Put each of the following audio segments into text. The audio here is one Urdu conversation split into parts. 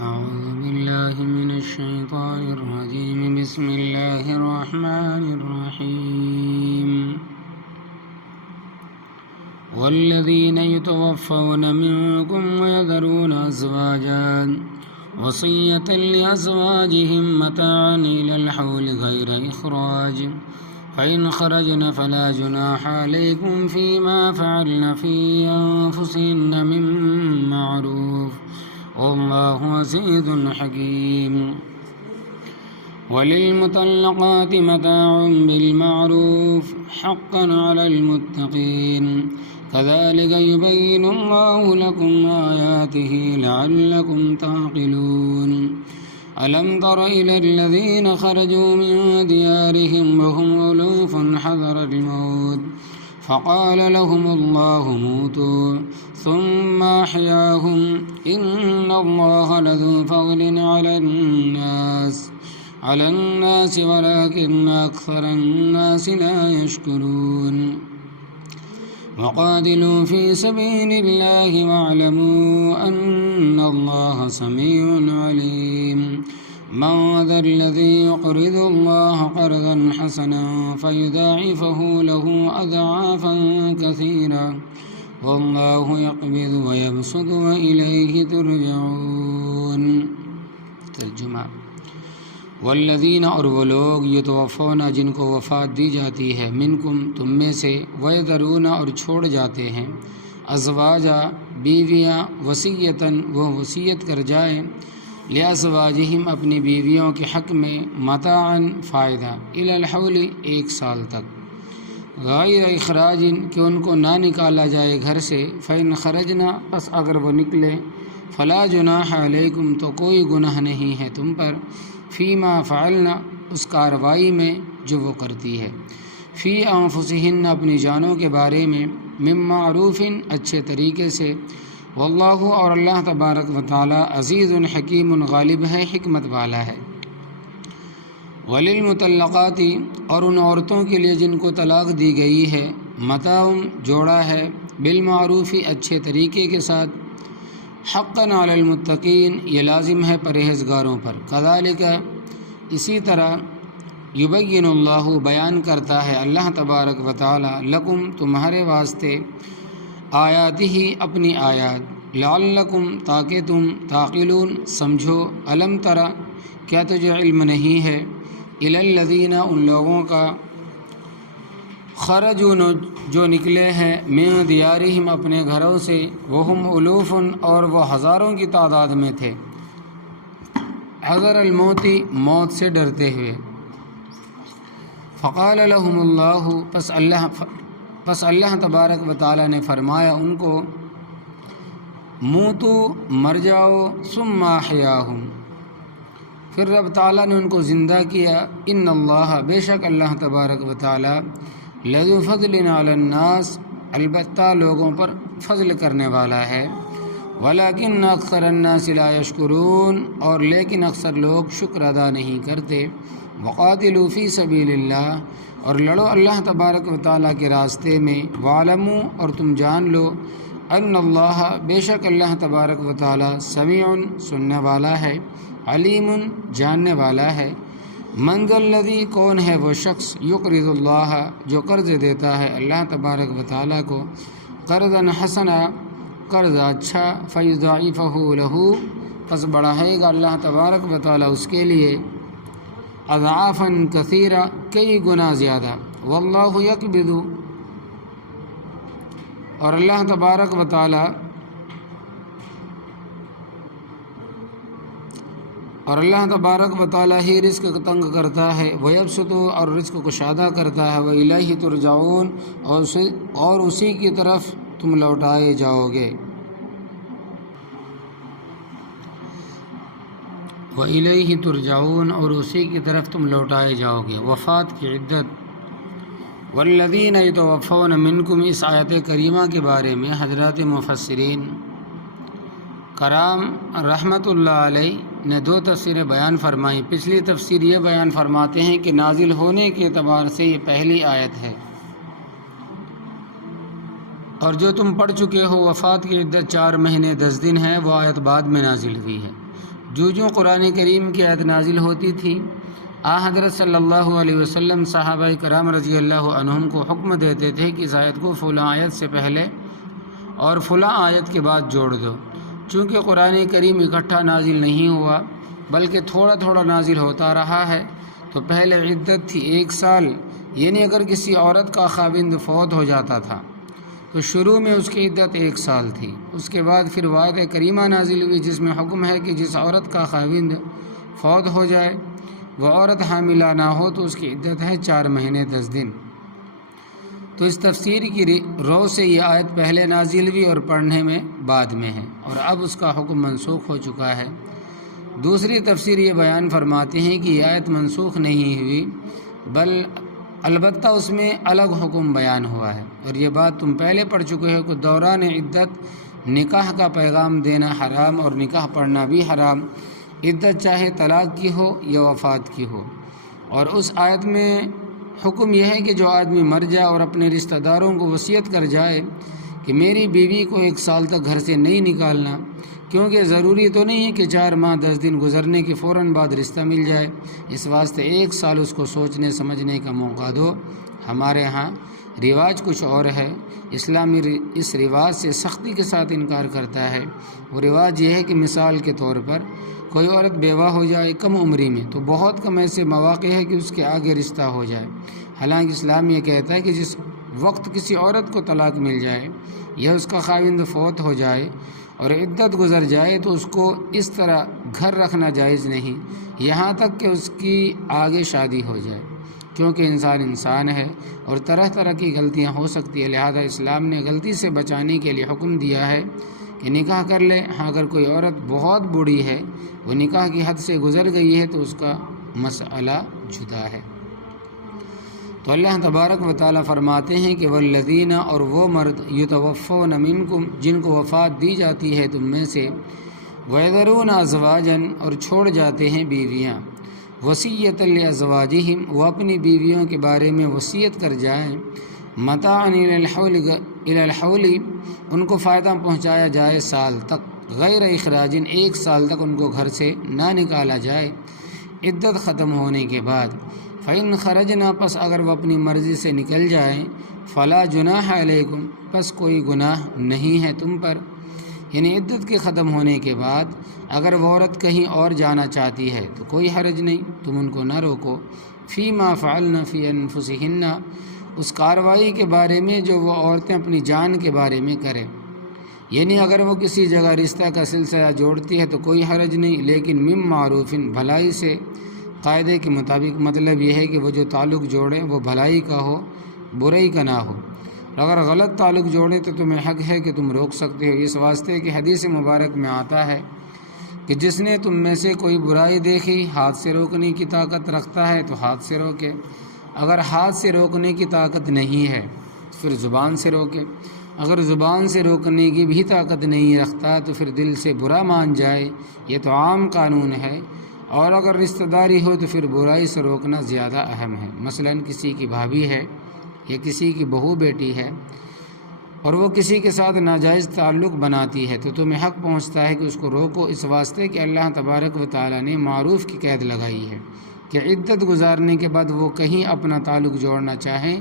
أعوذ بالله من الشيطان الرجيم. بسم الله الرحمن الرحيم. والذين يتوفون منكم ويذرون أزواجا وصية لأزواجهم متاعا إلى الحول غير إخراج، فإن خرجن فلا جناح عليكم فيما فعلن في أنفسهن من معروف، والله عزيز حكيم. وللمطلقات متاع بالمعروف حقا على المتقين، كذلك يبين الله لكم آياته لعلكم تعقلون. ألم تر إلى الذين خرجوا من ديارهم وهم ألوف حذر الموت فقال لهم الله موتوا ثم أحياهم، إن الله لذو فضل على الناس ولكن أكثر الناس لا يشكرون. وقاتلوا في سبيل الله واعلموا أن الله سميع عليم. من ذا الذي يقرض الله قرضا حسنا فيضاعفه له أضعافا كثيرا، والله يقبض ويبسط وإليه ترجعون. ترجمہ: والذین، اور وہ لوگ، یتوفون، جن کو وفات دی جاتی ہے، منکم، تم میں سے، ویذرون، اور چھوڑ جاتے ہیں، ازواجا، بیویاں، وصیتاً، وہ وصیت کر جائیں، لازواجہم، اپنی بیویوں کے حق میں، متاعاً، فائدہ، الی الحول، 1 سال تک، غیر اخراج، کہ ان کو نہ نکالا جائے گھر سے، فإن خرجنا، پس اگر وہ نکلے، فلا جناح علیکم، تو کوئی گناہ نہیں ہے تم پر، فیما فعلنا، اس کاروائی میں جو وہ کرتی ہے، فی انفسہن، اپنی جانوں کے بارے میں، من معروف، اچھے طریقے سے، واللہ، اور اللہ تبارک و تعالی، عزیز حکیم، غالب ہے، حکمت والا ہے. وللمطلقات، اور ان عورتوں کے لیے جن کو طلاق دی گئی ہے، متاع، جوڑا ہے، بالمعروف، اچھے طریقے کے ساتھ، حقا علی المتقین، یہ لازم ہے پرہیزگاروں پر، کذالک، اسی طرح، یبین اللہ، بیان کرتا ہے اللہ تبارک و تعالی، لکم، تمہارے واسطے، آیاتہ، اپنی آیات، لعلکم، تاکہ تم، تعقلون، سمجھو، الم ترى، کیا تجھے علم نہیں ہے، الی الذین، ان لوگوں کا، خرجوا، جو نکلے ہیں، من دیارہم، اپنے گھروں سے، وہم الوف، اور وہ ہزاروں کی تعداد میں تھے، حذر الموت، موت سے ڈرتے ہوئے، فقال لهم اللہ، پس اللہ تبارک و تعالی نے فرمایا ان کو، موتو، مر جاؤ، ثم احیاہم، پھر رب تعالیٰ نے ان کو زندہ کیا، ان اللہ، بے شک اللہ تبارک و تعالی، لذو فضل علی الناس، البتہ لوگوں پر فضل کرنے والا ہے، ولیکن اکثر الناس لا یشکرون، اور لیکن اکثر لوگ شکر ادا نہیں کرتے. وقاتلوا فی سبیل اللہ، اور لڑو اللہ تبارک و تعالیٰ کے راستے میں، وعلموا، اور تم جان لو، ان اللہ، بے شک اللہ تبارک و تعالیٰ، سمیع، سننے والا ہے، علیم، جاننے والا ہے. من ذا الذی، کون ہے وہ شخص، یقرض اللہ، جو قرض دیتا ہے اللہ تبارک و تعالیٰ کو، قرضا حسنا، قرض اچھا، فیضاعفہ لہ، پس بڑھائے گا اللہ تبارک و تعالیٰ اس کے لیے، اضعافا کثیرہ، کئی گنا زیادہ، واللہ یقبض، اور اللہ تبارک و تعالیٰ، ہی رزق تنگ کرتا ہے، وَيَبْسُطُ، اور رزق کشادہ کرتا ہے، وَإِلَيْهِ تُرْجَعُونَ، اور اسی کی طرف تم لوٹائے جاؤ گے. وَإِلَيْهِ تُرْجَعُونَ، اور اسی کی طرف تم لوٹائے جاؤ گے. وفات کی عدت. وَالَّذِينَ يَتَوَفَّوْنَ مِنْكُمْ، اس آیت کریمہ کے بارے میں حضرات مفسرین کرام رحمۃ اللہ علیہ نے 2 تفسیریں بیان فرمائیں. پچھلی تفسیر یہ بیان فرماتے ہیں کہ نازل ہونے کے اعتبار سے یہ پہلی آیت ہے، اور جو تم پڑھ چکے ہو وفات کی عدت 4 مہینے 10 دن ہے، وہ آیت بعد میں نازل ہوئی ہے. جو قرآن کریم کی آیت نازل ہوتی تھی حضرت صلی اللہ علیہ وسلم صحابہ کرام رضی اللہ عنہم کو حکم دیتے تھے کہ اس آیت کو فلاں آیت سے پہلے اور فلاں آیت کے بعد جوڑ دو۔ چونکہ قرآن کریم اکٹھا نازل نہیں ہوا بلکہ تھوڑا تھوڑا نازل ہوتا رہا ہے، تو پہلے عدت تھی 1 سال، یعنی اگر کسی عورت کا خاوند فوت ہو جاتا تھا تو شروع میں اس کی عدت 1 سال تھی۔ اس کے بعد پھر آیت کریمہ نازل ہوئی جس میں حکم ہے کہ جس عورت کا خاوند فوت ہو جائے، وہ عورت حاملہ نہ ہو تو اس کی عدت ہے 4 مہینے 10 دن۔ تو اس تفسیر کی رو سے یہ آیت پہلے نازل ہوئی اور پڑھنے میں بعد میں ہے، اور اب اس کا حکم منسوخ ہو چکا ہے۔ دوسری تفسیر یہ بیان فرماتے ہیں کہ یہ آیت منسوخ نہیں ہوئی، البتہ اس میں الگ حکم بیان ہوا ہے، اور یہ بات تم پہلے پڑھ چکے ہو کہ دوران عدت نکاح کا پیغام دینا حرام اور نکاح پڑھنا بھی حرام، عدت چاہے طلاق کی ہو یا وفات کی ہو۔ اور اس آیت میں حکم یہ ہے کہ جو آدمی مر جائے اور اپنے رشتہ داروں کو وصیت کر جائے کہ میری بیوی کو 1 سال تک گھر سے نہیں نکالنا، کیونکہ ضروری تو نہیں ہے کہ 4 ماہ 10 دن گزرنے کے فوراً بعد رشتہ مل جائے، اس واسطے 1 سال اس کو سوچنے سمجھنے کا موقع دو۔ ہمارے ہاں رواج کچھ اور ہے، اسلامی اس رواج سے سختی کے ساتھ انکار کرتا ہے۔ وہ رواج یہ ہے کہ مثال کے طور پر کوئی عورت بیوہ ہو جائے کم عمری میں، تو بہت کم ایسے مواقع ہے کہ اس کے آگے رشتہ ہو جائے، حالانکہ اسلام یہ کہتا ہے کہ جس وقت کسی عورت کو طلاق مل جائے یا اس کا خاوند فوت ہو جائے اور عدت گزر جائے تو اس کو اس طرح گھر رکھنا جائز نہیں یہاں تک کہ اس کی آگے شادی ہو جائے، کیونکہ انسان ہے اور طرح طرح کی غلطیاں ہو سکتی ہیں، لہذا اسلام نے غلطی سے بچانے کے لیے حکم دیا ہے کہ نکاح کر لے۔ ہاں اگر کوئی عورت بہت بوڑھی ہے، وہ نکاح کی حد سے گزر گئی ہے، تو اس کا مسئلہ جدا ہے۔ تو اللہ تبارک و تعالیٰ فرماتے ہیں کہ والذین، اور وہ مرد یتوفون منکم، جن کو وفات دی جاتی ہے تم میں سے، ویذرون ازواجا، اور چھوڑ جاتے ہیں بیویاں، وصیۃ لازواجہم، وہ اپنی بیویوں کے بارے میں وصیت کر جائیں، متاعا الی الحول، ان کو فائدہ پہنچایا جائے سال تک، غیر اخراج، 1 سال تک ان کو گھر سے نہ نکالا جائے عدت ختم ہونے کے بعد۔ فَإِنْ خَرَجْنَا، پس اگر وہ اپنی مرضی سے نکل جائیں، فَلَا جُنَاحَ عَلَيْكُمْ، پس کوئی گناہ نہیں ہے تم پر، یعنی عدت کے ختم ہونے کے بعد اگر وہ عورت کہیں اور جانا چاہتی ہے تو کوئی حرج نہیں، تم ان کو نہ روکو، فِيمَا فَعَلْنَ فِي أَنفُسِهِنَّ، اس کارروائی کے بارے میں جو وہ عورتیں اپنی جان کے بارے میں کریں، یعنی اگر وہ کسی جگہ رشتہ کا سلسلہ جوڑتی ہے تو کوئی حرج نہیں، لیکن من معروف، بھلائی سے، قاعدے کے مطابق، مطلب یہ ہے کہ وہ جو تعلق جوڑیں وہ بھلائی کا ہو، برائی کا نہ ہو۔ اگر غلط تعلق جوڑیں تو تمہیں حق ہے کہ تم روک سکتے ہو، اس واسطے کہ حدیث مبارک میں آتا ہے کہ جس نے تم میں سے کوئی برائی دیکھی ہاتھ سے روکنے کی طاقت رکھتا ہے تو ہاتھ سے روکے، اگر ہاتھ سے روکنے کی طاقت نہیں ہے پھر زبان سے روکے، اگر زبان سے روکنے کی بھی طاقت نہیں رکھتا تو پھر دل سے برا مان جائے، یہ تو عام قانون ہے۔ اور اگر رشتہ داری ہو تو پھر برائی سے روکنا زیادہ اہم ہے، مثلا کسی کی بھابھی ہے یا کسی کی بہو بیٹی ہے اور وہ کسی کے ساتھ ناجائز تعلق بناتی ہے تو تمہیں حق پہنچتا ہے کہ اس کو روکو، اس واسطے کہ اللہ تبارک و تعالیٰ نے معروف کی قید لگائی ہے کہ عدت گزارنے کے بعد وہ کہیں اپنا تعلق جوڑنا چاہیں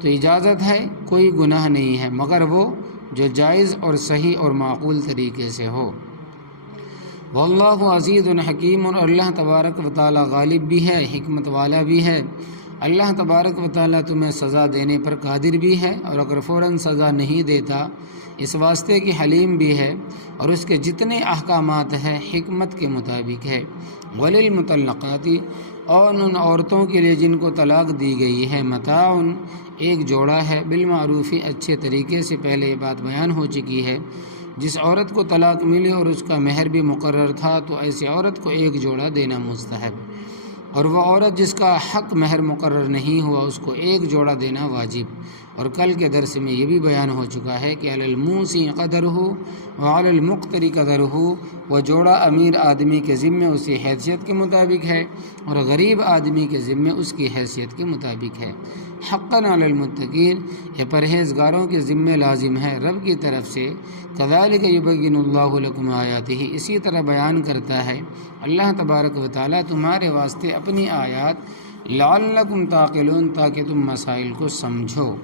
تو اجازت ہے، کوئی گناہ نہیں ہے، مگر وہ جو جائز اور صحیح اور معقول طریقے سے ہو۔ واللہ عزیز حکیم، اور اللہ تبارک و تعالیٰ غالب بھی ہے، حکمت والا بھی ہے۔ اللہ تبارک و تعالیٰ تمہیں سزا دینے پر قادر بھی ہے، اور اگر فوراً سزا نہیں دیتا اس واسطے کہ حلیم بھی ہے، اور اس کے جتنے احکامات ہیں حکمت کے مطابق ہے۔ وللمطلقات، اور ان عورتوں کے لیے جن کو طلاق دی گئی ہے، متاع، ایک جوڑا ہے، بالمعروف، اچھے طریقے سے، پہلے یہ بات بیان ہو چکی ہے۔ جس عورت کو طلاق ملی اور اس کا مہر بھی مقرر تھا تو ایسی عورت کو ایک جوڑا دینا مستحب، اور وہ عورت جس کا حق مہر مقرر نہیں ہوا اس کو ایک جوڑا دینا واجب، اور کل کے درس میں یہ بھی بیان ہو چکا ہے کہ علی الموسی قدرہ وعلی المقتر قدرہ، وہ جوڑا امیر آدمی کے ذمے اس کی حیثیت کے مطابق ہے اور غریب آدمی کے ذمے اس کی حیثیت کے مطابق ہے۔ حقاً علی المتقین، یہ پرہیزگاروں کے ذمے لازم ہے رب کی طرف سے۔ کذالک یبین اللہ لکم آیاتہ، اسی طرح بیان کرتا ہے اللہ تبارک و تعالیٰ تمہارے واسطے اپنی آیات، لعلکم تعقلون، تاکہ تم مسائل کو سمجھو۔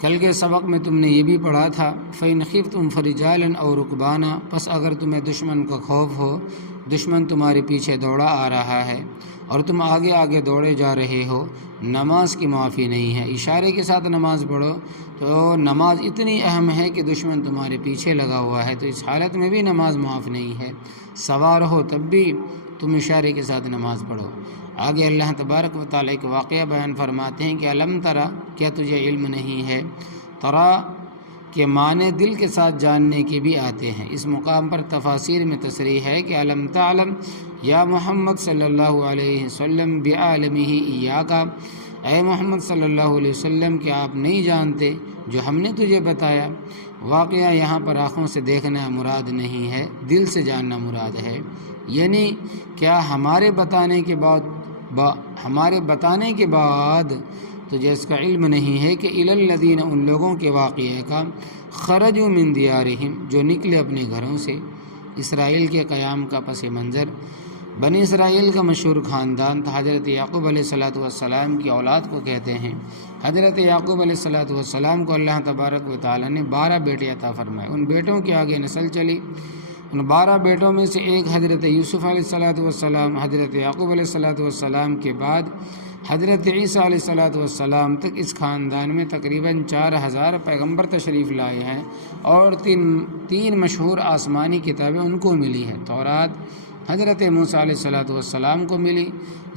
کل کے سبق میں تم نے یہ بھی پڑھا تھا فَإِنْ خِفْتُمْ فَرِجَالًا أَوْ رُكْبَانًا، پس اگر تمہیں دشمن کا خوف ہو، دشمن تمہارے پیچھے دوڑا آ رہا ہے اور تم آگے آگے دوڑے جا رہے ہو، نماز کی معافی نہیں ہے۔ اشارے کے ساتھ نماز پڑھو تو نماز اتنی اہم ہے کہ دشمن تمہارے پیچھے لگا ہوا ہے، تو اس حالت میں بھی نماز معاف نہیں ہے۔ سوار ہو تب بھی تم اشارے کے ساتھ نماز پڑھو۔ آگے اللہ تبارک و تعالیٰ ایک واقعہ بیان فرماتے ہیں کہ علم ترا، کیا تجھے علم نہیں ہے؟ ترا کے معنی دل کے ساتھ جاننے کے بھی آتے ہیں۔ اس مقام پر تفاسیر میں تصریح ہے کہ علم تعلم یا محمد صلی اللہ علیہ وسلم بعالمہ ایاک، اے محمد صلی اللہ علیہ وسلم کیا آپ نہیں جانتے جو ہم نے تجھے بتایا؟ واقعہ یہاں پر آنکھوں سے دیکھنا مراد نہیں ہے، دل سے جاننا مراد ہے۔ یعنی کیا ہمارے بتانے کے بعد تجھے اس کا علم نہیں ہے کہ الی الذین، ان لوگوں کے واقعے کا، خرجوا من دیارہم، جو نکلے اپنے گھروں سے۔ اسرائیل کے قیام کا پس منظر، بنی اسرائیل کا مشہور خاندان تھا، حضرت یعقوب علیہ السلام کی اولاد کو کہتے ہیں۔ حضرت یعقوب علیہ السلام کو اللہ تبارک و تعالیٰ نے 12 بیٹے عطا فرمائے، ان بیٹوں کے آگے نسل چلی۔ ان 12 بیٹوں میں سے ایک حضرت یوسف علیہ السلام، حضرت یعقوب علیہ السلام کے بعد حضرت عیسیٰ علیہ السلام تک اس خاندان میں تقریباً 4000 پیغمبر تشریف لائے ہیں، اور تین مشہور آسمانی کتابیں ان کو ملی ہیں۔ تورات حضرت موسیٰ علیہ السلام کو ملی،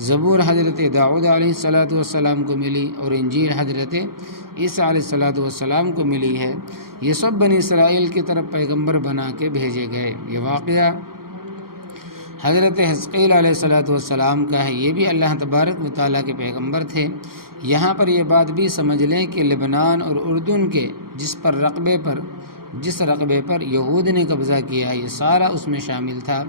زبور حضرت داؤد علیہ السلام کو ملی، اور انجیل حضرت عیسیٰ علیہ السلام کو ملی ہے۔ یہ سب بنی اسرائیل کی طرف پیغمبر بنا کے بھیجے گئے۔ یہ واقعہ حضرت حزقیل علیہ السلام کا ہے، یہ بھی اللہ تبارک و تعالیٰ کے پیغمبر تھے۔ یہاں پر یہ بات بھی سمجھ لیں کہ لبنان اور اردن کے جس رقبے پر یہود نے قبضہ کیا، یہ سارا اس میں شامل تھا،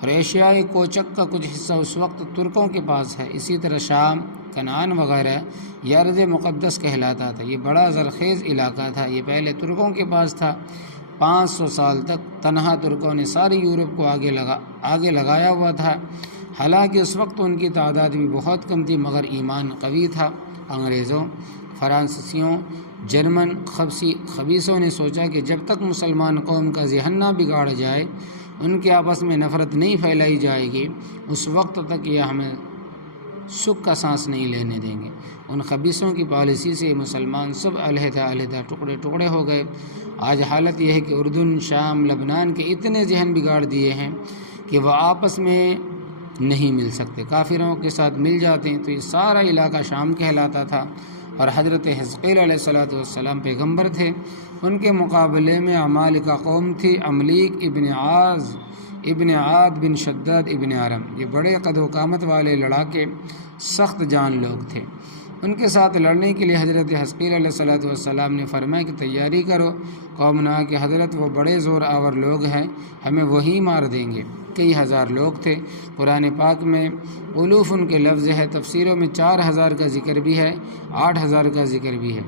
اور ایشیائی کوچک کا کچھ حصہ اس وقت ترکوں کے پاس ہے۔ اسی طرح شام، کنعان وغیرہ یہ ارض مقدس کہلاتا تھا۔ یہ بڑا زرخیز علاقہ تھا، یہ پہلے ترکوں کے پاس تھا۔ 500 سال تک تنہا ترکوں نے ساری یورپ کو آگے لگایا ہوا تھا، حالانکہ اس وقت ان کی تعداد بھی بہت کم تھی، مگر ایمان قوی تھا۔ انگریزوں، فرانسیسیوں، جرمن خبیثوں نے سوچا کہ جب تک مسلمان قوم کا ذہن نہ بگاڑ جائے، ان کے آپس میں نفرت نہیں پھیلائی جائے گی، اس وقت تک یہ ہمیں سکھ کا سانس نہیں لینے دیں گے۔ ان خبیثوں کی پالیسی سے مسلمان سب علیحدہ ٹکڑے ٹکڑے ہو گئے۔ آج حالت یہ ہے کہ اردن، شام، لبنان کے اتنے ذہن بگاڑ دیے ہیں کہ وہ آپس میں نہیں مل سکتے، کافروں کے ساتھ مل جاتے ہیں۔ تو یہ سارا علاقہ شام کہلاتا تھا، اور حضرت حزقیل علیہ السلام پیغمبر تھے۔ ان کے مقابلے میں عمالقہ قوم تھی، عملیق ابن عاد بن شداد ابن ارم، یہ بڑے قد و قامت والے لڑاکے، سخت جان لوگ تھے۔ ان کے ساتھ لڑنے کے لیے حضرت حزقیل علیہ السلام نے فرمایا کہ تیاری کرو۔ قوم نے کہ حضرت وہ بڑے زور آور لوگ ہیں، ہمیں وہی مار دیں گے۔ کئی ہزار لوگ تھے۔ قرآن پاک میں الوف ان کے لفظ ہے، تفسیروں میں 4000 کا ذکر بھی ہے، 8000 کا ذکر بھی ہے،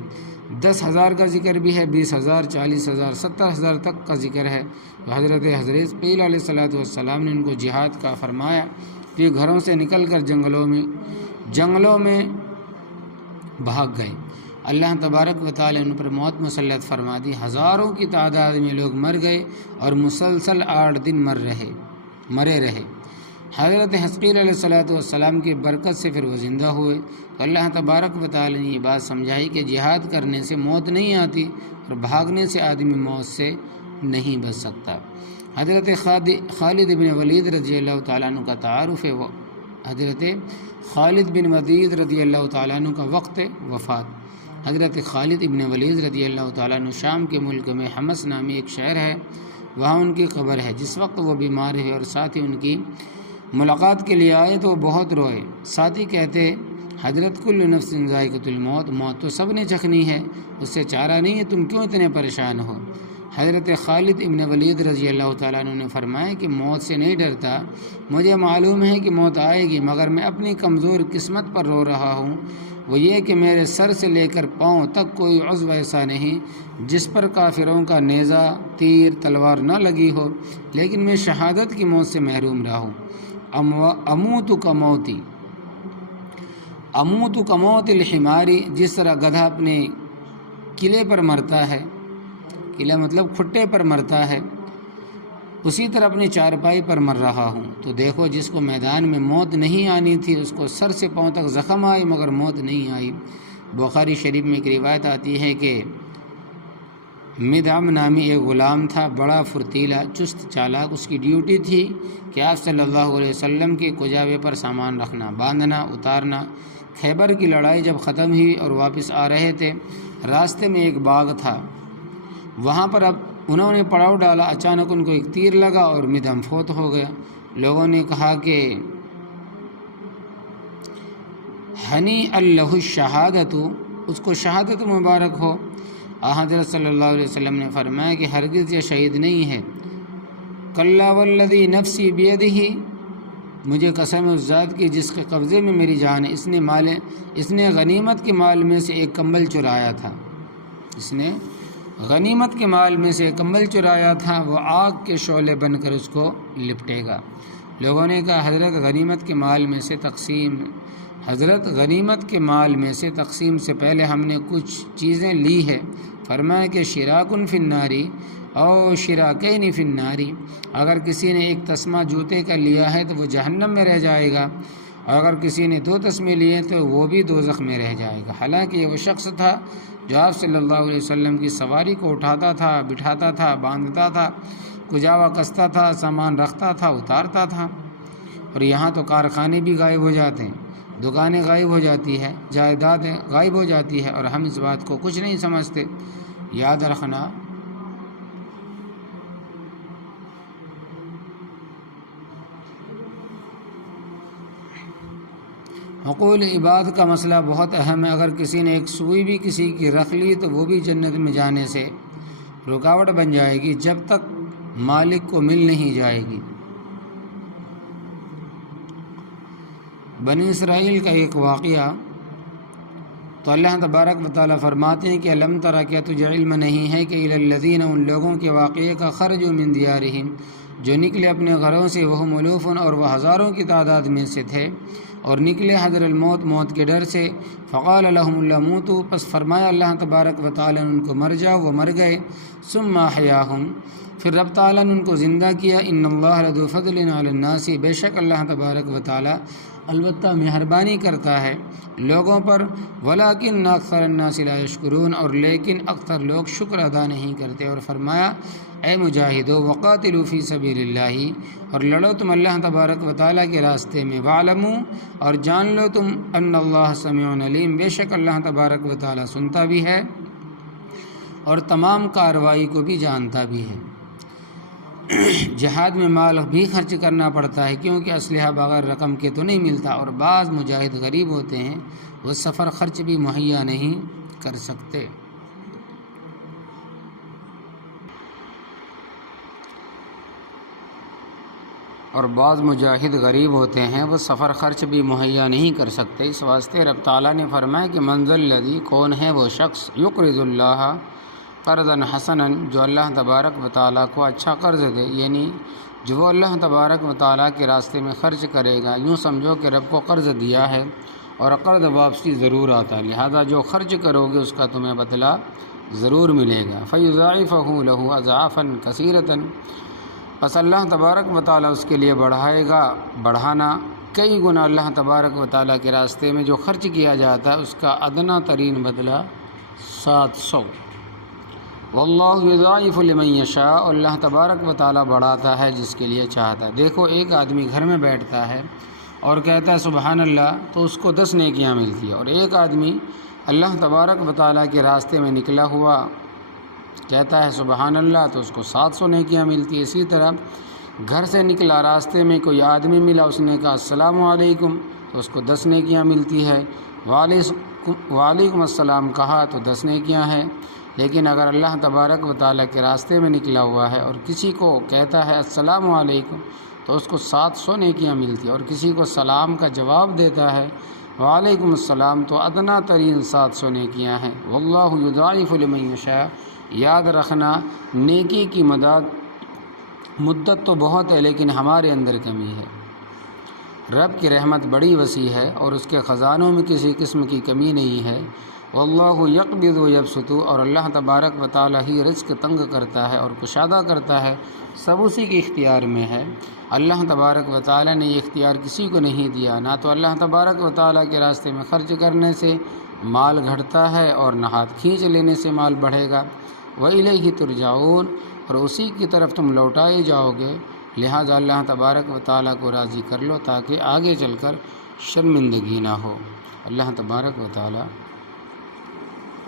10,000 کا ذکر بھی ہے، 20,000، 40,000، 70,000 تک کا ذکر ہے۔ تو حضرت حزقیل علیہ السلام نے ان کو جہاد کا فرمایا کہ گھروں سے نکل کر جنگلوں میں بھاگ گئے۔ اللہ تبارک و تعالی نے ان پر موت مسلط فرما دی، ہزاروں کی تعداد میں لوگ مر گئے اور مسلسل 8 دن مرے رہے۔ حضرت حزقیل علیہ السلام کی برکت سے پھر وہ زندہ ہوئے۔ تو اللہ تبارک و تعالی نے یہ بات سمجھائی کہ جہاد کرنے سے موت نہیں آتی، اور بھاگنے سے آدمی موت سے نہیں بچ سکتا۔ حضرت خالد بن ولید رضی اللہ تعالیٰ عنہ کا تعارف ہے، وہ حضرت خالد بن ولید رضی اللہ تعالیٰ عنہ کا وقت وفات۔ حضرت خالد بن ولید رضی اللہ تعالیٰ عنہ شام کے ملک میں حمص نامی ایک شہر ہے، وہاں ان کی قبر ہے۔ جس وقت وہ بیمار ہے اور ساتھی ان کی ملاقات کے لیے آئے تو وہ بہت روئے۔ ساتھی کہتے حضرت کل نفس ذائقۃ الموت، موت تو سب نے چکھنی ہے، اس سے چارہ نہیں ہے، تم کیوں اتنے پریشان ہو؟ حضرت خالد ابن ولید رضی اللہ تعالیٰ عنہ نے فرمایا کہ موت سے نہیں ڈرتا، مجھے معلوم ہے کہ موت آئے گی، مگر میں اپنی کمزور قسمت پر رو رہا ہوں، وہ یہ کہ میرے سر سے لے کر پاؤں تک کوئی عضو ایسا نہیں جس پر کافروں کا نیزہ، تیر، تلوار نہ لگی ہو، لیکن میں شہادت کی موت سے محروم رہا ہوں۔ اموت کموتی، اموت کموت الحماری، جس طرح گدھا اپنے قلعے پر مرتا ہے، قلعہ مطلب کھٹے پر مرتا ہے، اسی طرح اپنی چارپائی پر مر رہا ہوں۔ تو دیکھو، جس کو میدان میں موت نہیں آنی تھی اس کو سر سے پاؤں تک زخم آئی مگر موت نہیں آئی۔ بخاری شریف میں ایک روایت آتی ہے کہ مدعم نامی ایک غلام تھا، بڑا فرتیلا، چست چالاک۔ اس کی ڈیوٹی تھی کہ آپ صلی اللہ علیہ وسلم کے کجاوے پر سامان رکھنا، باندھنا، اتارنا۔ خیبر کی لڑائی جب ختم ہوئی اور واپس آ رہے تھے، راستے میں ایک باغ تھا، وہاں پر اب انہوں نے پڑاؤ ڈالا، اچانک ان کو ایک تیر لگا اور مدھم فوت ہو گیا۔ لوگوں نے کہا کہ ہنی اللہ الشہادت، اس کو شہادت مبارک ہو۔ حضرت صلی اللہ علیہ وسلم نے فرمایا کہ ہرگز یہ شہید نہیں ہے۔ کلا والذی نفسی بیدہ، مجھے قسم اس ذات کی جس کے قبضے میں میری جان ہے، اس نے غنیمت کے مال میں سے ایک کمبل چرایا تھا، اس نے غنیمت کے مال میں سے ایک کمبل چرایا تھا، وہ آگ کے شعلے بن کر اس کو لپٹے گا۔ لوگوں نے کہا حضرت غنیمت کے مال میں سے تقسیم سے پہلے ہم نے کچھ چیزیں لی ہے۔ فرمایا کہ شراکن فی الناری او شراکین فی الناری، اگر کسی نے ایک تسمہ جوتے کا لیا ہے تو وہ جہنم میں رہ جائے گا، اور اگر کسی نے 2 تسمے لیے تو وہ بھی دوزخ میں رہ جائے گا۔ حالانکہ یہ وہ شخص تھا جو آپ صلی اللہ علیہ وسلم کی سواری کو اٹھاتا تھا، بٹھاتا تھا، باندھتا تھا، کجاوا کستا تھا، سامان رکھتا تھا، اتارتا تھا۔ اور یہاں تو کارخانے بھی غائب ہو جاتے ہیں، دکانیں غائب ہو جاتی ہے، جائیدادیں غائب ہو جاتی ہے، اور ہم اس بات کو کچھ نہیں سمجھتے۔ یاد رکھنا، حقوق عباد کا مسئلہ بہت اہم ہے۔ اگر کسی نے ایک سوئی بھی کسی کی رکھ لی تو وہ بھی جنت میں جانے سے رکاوٹ بن جائے گی جب تک مالک کو مل نہیں جائے گی۔ بنی اسرائیل کا ایک واقعہ، تو اللہ تبارک و تعالیٰ فرماتے ہیں کہ الم تری، کیا تجھے علم نہیں ہے کہ الی الذین، ان لوگوں کے واقعے کا، خرجوا من دیارہم، جو نکلے اپنے گھروں سے، وہم الوف، اور وہ ہزاروں کی تعداد میں سے تھے، اور نکلے حذر الموت، موت کے ڈر سے، فقال لهم الله موتوا، پس فرمایا اللہ تبارک و تعالیٰ نے ان کو مر جاؤ، وہ مر گئے۔ ثم احیاہم، پھر رب تعالیٰ نے ان کو زندہ کیا۔ ان اللہ لذو فضل علی الناس، بے شک اللہ تبارک و تعالیٰ البتہ مہربانی کرتا ہے لوگوں پر، ولکن اکثر الناس لا یشکرون، اور لیکن اکثر لوگ شکر ادا نہیں کرتے۔ اور فرمایا اے مجاہدو، وقاتلوا فی سبیل اللہ، اور لڑو تم اللہ تبارک و تعالیٰ کے راستے میں، وعلموا، اور جان لو تم، ان اللہ سمیع علیم، بے شک اللہ تبارک و تعالیٰ سنتا بھی ہے اور تمام کارروائی کو بھی جانتا بھی ہے۔ جہاد میں مال بھی خرچ کرنا پڑتا ہے، کیونکہ اسلحہ بغیر رقم کے تو نہیں ملتا، اور بعض مجاہد غریب ہوتے ہیں، وہ سفر خرچ بھی مہیا نہیں کر سکتے۔ وہ سفر خرچ بھی مہیا نہیں کر سکتے۔ اس واسطے رب تعالیٰ نے فرمایا کہ من ذا الذی، کون ہے وہ شخص، یقرض اللہ قرضا حسنا، جو اللہ تبارک و تعالیٰ کو اچھا قرض دے، یعنی جو وہ اللہ تبارک و تعالیٰ کے راستے میں خرچ کرے گا، یوں سمجھو کہ رب کو قرض دیا ہے اور قرض واپسی ضرور آتا ہے، لہذا جو خرچ کرو گے اس کا تمہیں بدلہ ضرور ملے گا۔ فیضاعفہ لہ اضعافا کثیرۃ، پس اللہ تبارک و تعالیٰ اس کے لیے بڑھائے گا بڑھانا کئی گنا۔ اللہ تبارک و تعالیٰ کے راستے میں جو خرچ کیا جاتا ہے اس کا ادنا ترین بدلہ 700۔ واللہ یضاعف لمن یشاء، اللہ تبارک و تعالیٰ بڑھاتا ہے جس کے لیے چاہتا ہے۔ دیکھو، ایک آدمی گھر میں بیٹھتا ہے اور کہتا ہے سبحان اللہ، تو اس کو 10 نیکیاں ملتی ہیں، اور ایک آدمی اللہ تبارک و تعالیٰ کے راستے میں نکلا ہوا کہتا ہے سبحان اللہ، تو اس کو 700 نیکیاں ملتی ہیں۔ اسی طرح گھر سے نکلا، راستے میں کوئی آدمی ملا، اس نے کہا السلام علیکم، تو اس کو 10 نیکیاں ملتی ہے۔ وعلیکم السلام کہا تو 10 نیکیاں ہیں، لیکن اگر اللہ تبارک و تعالیٰ کے راستے میں نکلا ہوا ہے اور کسی کو کہتا ہے السلام علیکم تو اس کو 700 نیکیاں ملتی ہیں، اور کسی کو سلام کا جواب دیتا ہے وعلیکم السلام تو ادنا ترین 700 نیکیاں ہیں۔ واللہ یضاعف لمن یشاء، یاد رکھنا نیکی کی مدت تو بہت ہے لیکن ہمارے اندر کمی ہے۔ رب کی رحمت بڑی وسیع ہے اور اس کے خزانوں میں کسی قسم کی کمی نہیں ہے۔ واللہ یقبض و یبسط، اور اللہ تبارک و تعالیٰ ہی رزق تنگ کرتا ہے اور کشادہ کرتا ہے، سب اسی کے اختیار میں ہے۔ اللہ تبارک و تعالیٰ نے یہ اختیار کسی کو نہیں دیا، نہ تو اللہ تبارک و تعالیٰ کے راستے میں خرچ کرنے سے مال گھٹتا ہے اور نہ ہاتھ کھینچ لینے سے مال بڑھے گا۔ وَإِلَيْهِ تُرْجَعُونَ، اور اسی کی طرف تم لوٹائے جاؤ گے، لہٰذا اللہ تبارک و تعالیٰ کو راضی کر لو تاکہ آگے چل کر شرمندگی نہ ہو۔ اللہ تبارک و تعالیٰ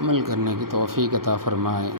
عمل کرنے کی توفیق عطا فرمائے۔